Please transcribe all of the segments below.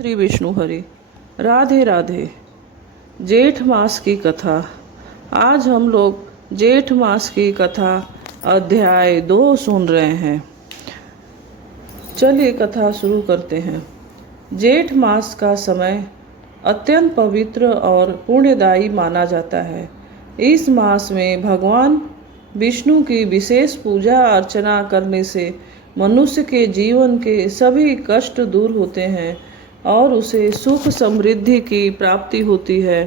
श्री विष्णु हरि। राधे राधे। जेठ मास की कथा। आज हम लोग जेठ मास की कथा अध्याय 2 सुन रहे हैं। चलिए कथा शुरू करते हैं। जेठ मास का समय अत्यंत पवित्र और पुण्यदायी माना जाता है। इस मास में भगवान विष्णु की विशेष पूजा अर्चना करने से मनुष्य के जीवन के सभी कष्ट दूर होते हैं और उसे सुख समृद्धि की प्राप्ति होती है।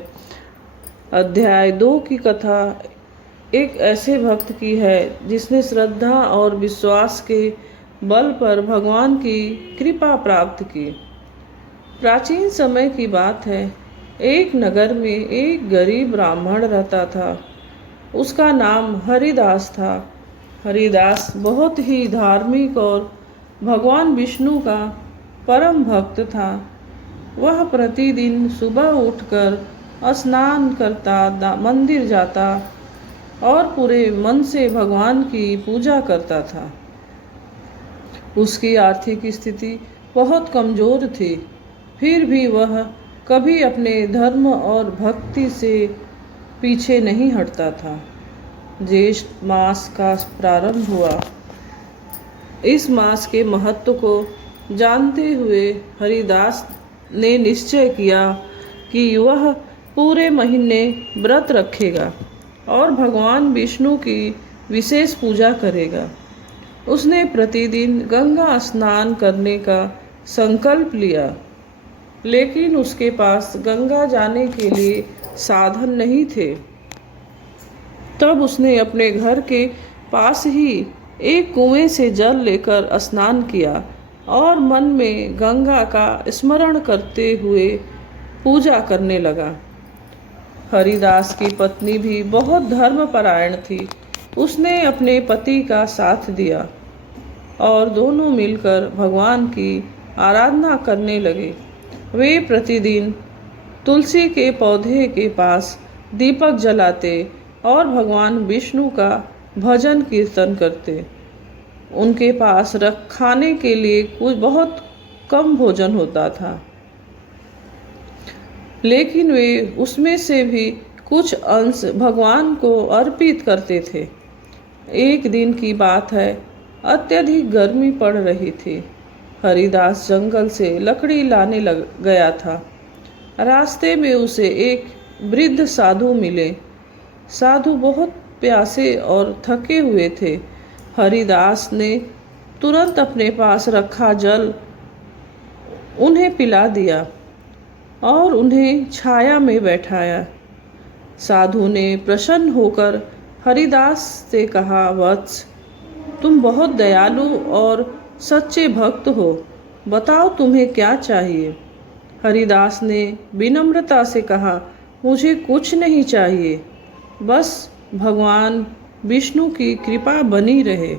अध्याय 2 की कथा एक ऐसे भक्त की है जिसने श्रद्धा और विश्वास के बल पर भगवान की कृपा प्राप्त की। प्राचीन समय की बात है। एक नगर में एक गरीब ब्राह्मण रहता था। उसका नाम हरिदास था। हरिदास बहुत ही धार्मिक और भगवान विष्णु का परम भक्त था। वह प्रतिदिन सुबह उठकर स्नान करता, मंदिर जाता और पूरे मन से भगवान की पूजा करता था। उसकी आर्थिक स्थिति बहुत कमजोर थी, फिर भी वह कभी अपने धर्म और भक्ति से पीछे नहीं हटता था। जेठ मास का प्रारंभ हुआ। इस मास के महत्व को जानते हुए हरिदास ने निश्चय किया कि वह पूरे महीने व्रत रखेगा और भगवान विष्णु की विशेष पूजा करेगा। उसने प्रतिदिन गंगा स्नान करने का संकल्प लिया, लेकिन उसके पास गंगा जाने के लिए साधन नहीं थे। तब उसने अपने घर के पास ही एक कुएं से जल लेकर स्नान किया और मन में गंगा का स्मरण करते हुए पूजा करने लगा। हरिदास की पत्नी भी बहुत धर्मपरायण थी। उसने अपने पति का साथ दिया और दोनों मिलकर भगवान की आराधना करने लगे। वे प्रतिदिन तुलसी के पौधे के पास दीपक जलाते और भगवान विष्णु का भजन कीर्तन करते। उनके पास खाने के लिए कुछ बहुत कम भोजन होता था, लेकिन वे उसमें से भी कुछ अंश भगवान को अर्पित करते थे। एक दिन की बात है, अत्यधिक गर्मी पड़ रही थी। हरिदास जंगल से लकड़ी लाने लग गया था। रास्ते में उसे एक वृद्ध साधु मिले। साधु बहुत प्यासे और थके हुए थे। हरिदास ने तुरंत अपने पास रखा जल उन्हें पिला दिया और उन्हें छाया में बैठाया। साधु ने प्रसन्न होकर हरिदास से कहा, वत्स, तुम बहुत दयालु और सच्चे भक्त हो, बताओ तुम्हें क्या चाहिए। हरिदास ने विनम्रता से कहा, मुझे कुछ नहीं चाहिए, बस भगवान विष्णु की कृपा बनी रहे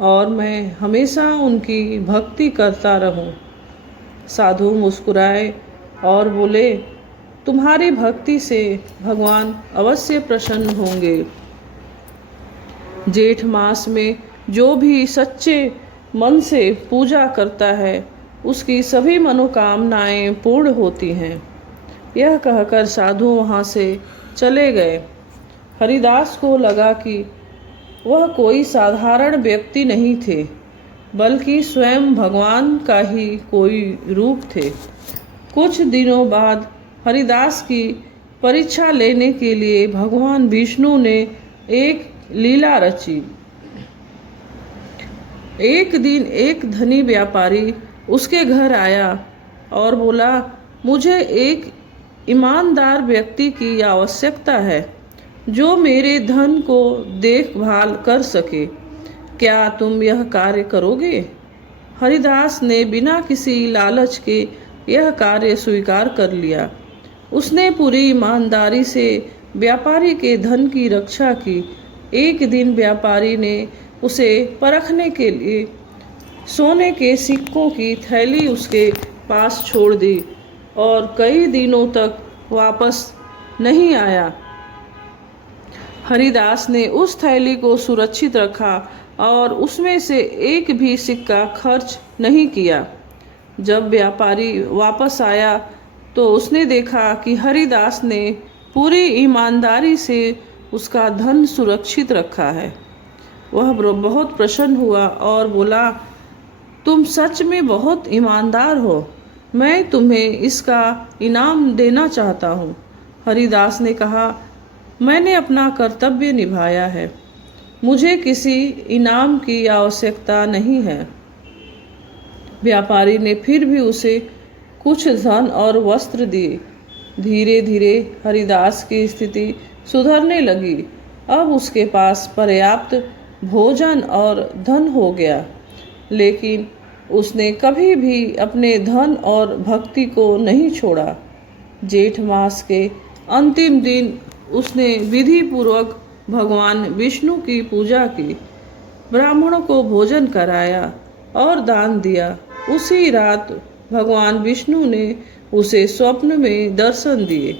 और मैं हमेशा उनकी भक्ति करता रहूं। साधु मुस्कुराए और बोले, तुम्हारी भक्ति से भगवान अवश्य प्रसन्न होंगे। जेठ मास में जो भी सच्चे मन से पूजा करता है उसकी सभी मनोकामनाएं पूर्ण होती हैं। यह कहकर साधु वहाँ से चले गए। हरिदास को लगा कि वह कोई साधारण व्यक्ति नहीं थे, बल्कि स्वयं भगवान का ही कोई रूप थे। कुछ दिनों बाद हरिदास की परीक्षा लेने के लिए भगवान विष्णु ने एक लीला रची। एक दिन एक धनी व्यापारी उसके घर आया और बोला, मुझे एक ईमानदार व्यक्ति की आवश्यकता है जो मेरे धन को देखभाल कर सके। क्या तुम यह कार्य करोगे? हरिदास ने बिना किसी लालच के यह कार्य स्वीकार कर लिया। उसने पूरी ईमानदारी से व्यापारी के धन की रक्षा की। एक दिन व्यापारी ने उसे परखने के लिए सोने के सिक्कों की थैली उसके पास छोड़ दी और कई दिनों तक वापस नहीं आया। हरिदास ने उस थैली को सुरक्षित रखा और उसमें से एक भी सिक्का खर्च नहीं किया। जब व्यापारी वापस आया तो उसने देखा कि हरिदास ने पूरी ईमानदारी से उसका धन सुरक्षित रखा है। वह बहुत प्रसन्न हुआ और बोला, तुम सच में बहुत ईमानदार हो, मैं तुम्हें इसका इनाम देना चाहता हूँ। हरिदास ने कहा, मैंने अपना कर्तव्य निभाया है, मुझे किसी इनाम की आवश्यकता नहीं है। व्यापारी ने फिर भी उसे कुछ धन और वस्त्र दिए। धीरे धीरे हरिदास की स्थिति सुधरने लगी। अब उसके पास पर्याप्त भोजन और धन हो गया, लेकिन उसने कभी भी अपने धन और भक्ति को नहीं छोड़ा। जेठ मास के अंतिम दिन उसने विधि पूर्वक भगवान विष्णु की पूजा की, ब्राह्मणों को भोजन कराया और दान दिया। उसी रात भगवान विष्णु ने उसे स्वप्न में दर्शन दिए।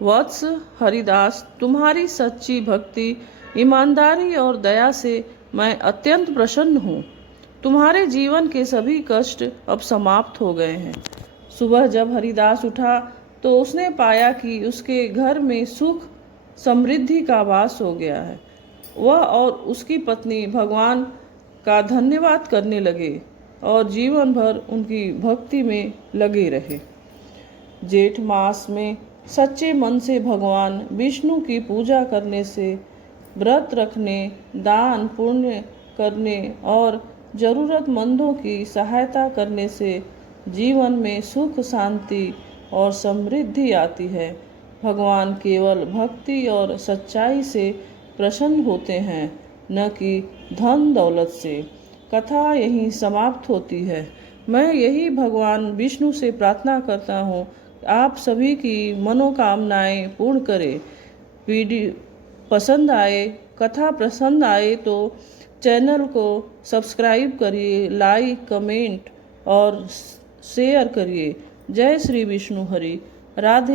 वत्स हरिदास, तुम्हारी सच्ची भक्ति, ईमानदारी और दया से मैं अत्यंत प्रसन्न हूँ। तुम्हारे जीवन के सभी कष्ट अब समाप्त हो गए हैं। सुबह जब हरिदास उठा तो उसने पाया कि उसके घर में सुख समृद्धि का वास हो गया है। वह और उसकी पत्नी भगवान का धन्यवाद करने लगे और जीवन भर उनकी भक्ति में लगे रहे। जेठ मास में सच्चे मन से भगवान विष्णु की पूजा करने से, व्रत रखने, दान पुण्य करने और जरूरतमंदों की सहायता करने से जीवन में सुख, शांति और समृद्धि आती है। भगवान केवल भक्ति और सच्चाई से प्रसन्न होते हैं, न कि धन दौलत से। कथा यहीं समाप्त होती है। मैं यही भगवान विष्णु से प्रार्थना करता हूँ, आप सभी की मनोकामनाएं पूर्ण करें। वीडियो पसंद आए, कथा पसंद आए तो चैनल को सब्सक्राइब करिए, लाइक, कमेंट और शेयर करिए। जय श्री विष्णु हरि। राधे।